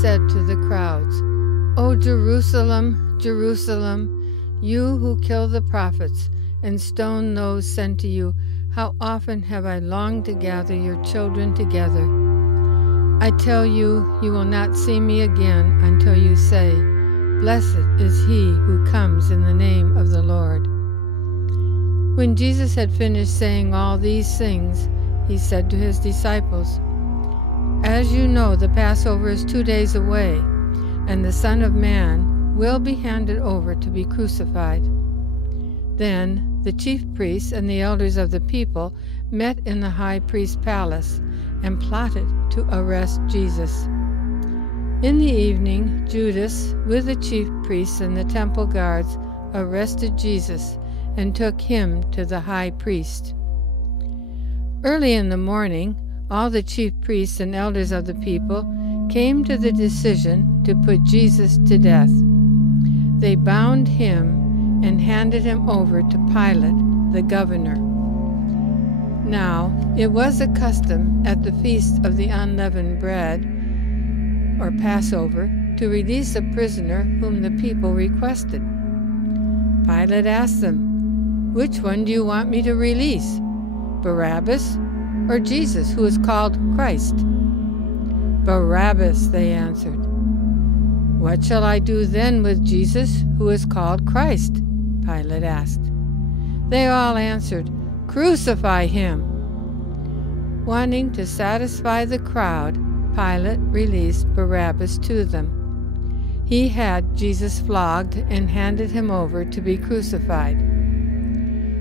said to the crowds, "O Jerusalem, Jerusalem, you who kill the prophets and stone those sent to you, how often have I longed to gather your children together. I tell you, you will not see me again until you say, 'Blessed is he who comes in the name of the Lord.'" When Jesus had finished saying all these things, he said to his disciples, "As you know, the Passover is 2 days away, and the Son of Man will be handed over to be crucified." Then the chief priests and the elders of the people met in the high priest's palace and plotted to arrest Jesus. In the evening, Judas, with the chief priests and the temple guards, arrested Jesus and took him to the high priest. Early in the morning, all the chief priests and elders of the people came to the decision to put Jesus to death. They bound him and handed him over to Pilate, the governor. Now, it was a custom at the feast of the unleavened bread, or Passover, to release a prisoner whom the people requested. Pilate asked them, "Which one do you want me to release, Barabbas or Jesus, who is called Christ?" "Barabbas," they answered. "What shall I do then with Jesus, who is called Christ?" Pilate asked. They all answered, "Crucify him." Wanting to satisfy the crowd, Pilate released Barabbas to them. He had Jesus flogged and handed him over to be crucified.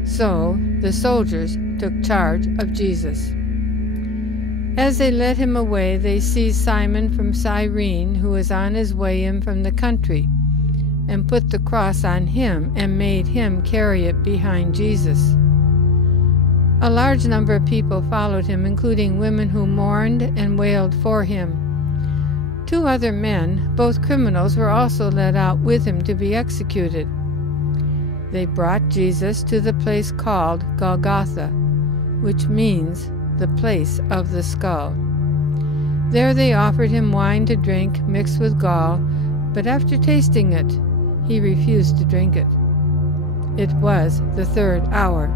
So the soldiers took charge of Jesus. As they led him away, they seized Simon from Cyrene, who was on his way in from the country, and put the cross on him and made him carry it behind Jesus. A large number of people followed him, including women who mourned and wailed for him. 2 other men, both criminals, were also led out with him to be executed. They brought Jesus to the place called Golgotha, which means the place of the skull. There they offered him wine to drink mixed with gall, but after tasting it, he refused to drink it. It was the 3rd hour.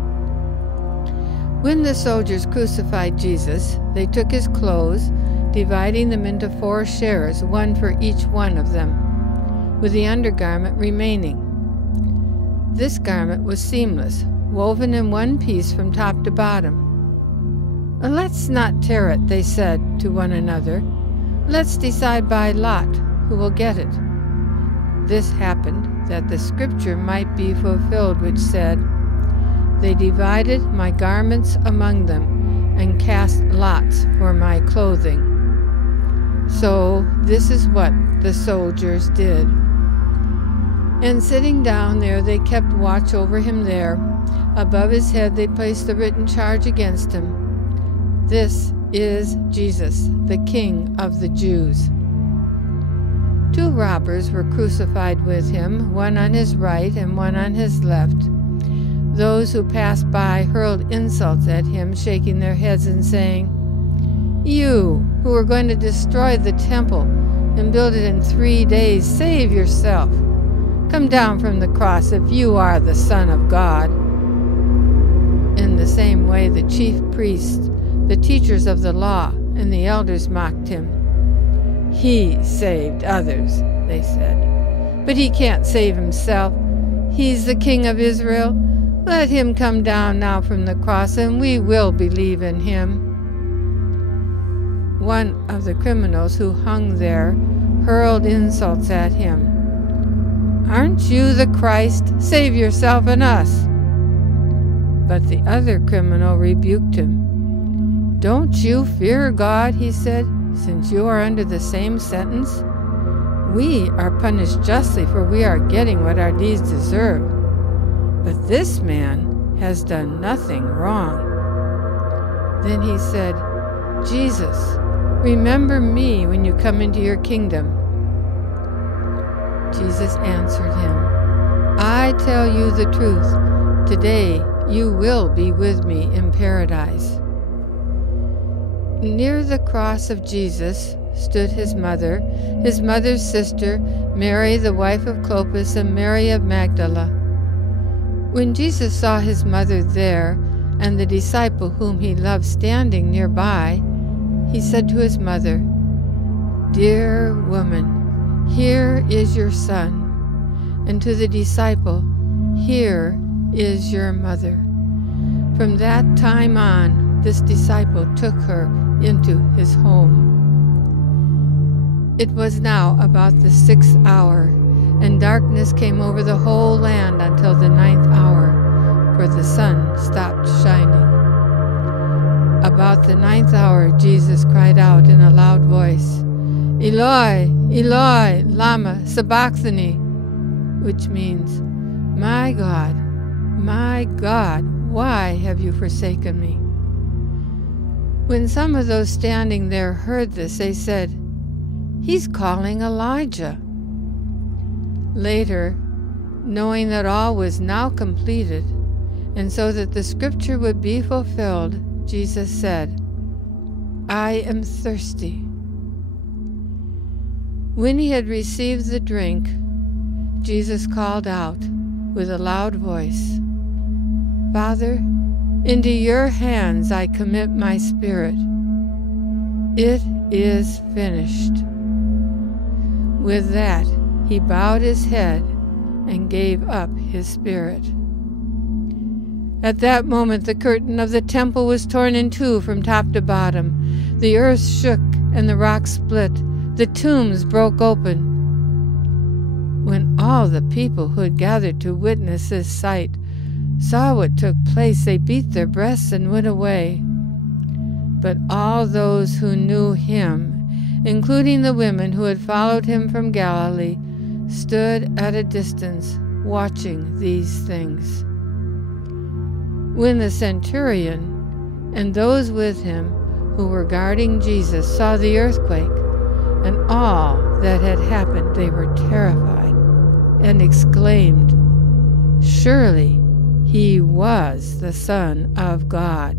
When the soldiers crucified Jesus, they took his clothes, dividing them into 4 shares, one for each one of them, with the undergarment remaining. This garment was seamless, woven in one piece from top to bottom. "Let's not tear it," they said to one another. "Let's decide by lot who will get it." This happened that the scripture might be fulfilled, which said, "They divided my garments among them and cast lots for my clothing." So this is what the soldiers did. And sitting down there, they kept watch over him there. Above his head they placed the written charge against him: "This is Jesus, the King of the Jews." 2 robbers were crucified with him, one on his right and one on his left. Those who passed by hurled insults at him, shaking their heads and saying, "You, who are going to destroy the temple and build it in 3 days, save yourself. Come down from the cross if you are the Son of God." In the same way, the chief priests, the teachers of the law, and the elders mocked him. "He saved others," they said, "but he can't save himself. He's the King of Israel. Let him come down now from the cross, and we will believe in him." One of the criminals who hung there hurled insults at him. "Aren't you the Christ? Save yourself and us." But the other criminal rebuked him. "Don't you fear God," he said, "since you are under the same sentence? We are punished justly, for we are getting what our deeds deserve. But this man has done nothing wrong." Then he said, "Jesus, remember me when you come into your kingdom." Jesus answered him, "I tell you the truth. Today you will be with me in paradise." Near the cross of Jesus stood his mother's sister, Mary the wife of Clopas, and Mary of Magdala. When Jesus saw his mother there, and the disciple whom he loved standing nearby, he said to his mother, "Dear woman, here is your son," and to the disciple, "Here is your mother." From that time on, this disciple took her into his home. It was now about the 6th hour, and darkness came over the whole land until the 9th hour, for the sun stopped shining. About the 9th hour, Jesus cried out in a loud voice, "Eloi, Eloi, lama sabachthani," which means, my God, why have you forsaken me?" When some of those standing there heard this, they said, "He's calling Elijah." Later, knowing that all was now completed, and so that the scripture would be fulfilled, Jesus said, "I am thirsty." When he had received the drink, Jesus called out with a loud voice, "Father, into your hands I commit my spirit. It is finished." With that, he bowed his head and gave up his spirit. At that moment, the curtain of the temple was torn in two from top to bottom. The earth shook and the rocks split. The tombs broke open. When all the people who had gathered to witness this sight saw what took place, they beat their breasts and went away. But all those who knew him, including the women who had followed him from Galilee, stood at a distance watching these things. When the centurion and those with him who were guarding Jesus saw the earthquake and all that had happened, they were terrified and exclaimed, "Surely he was the Son of God."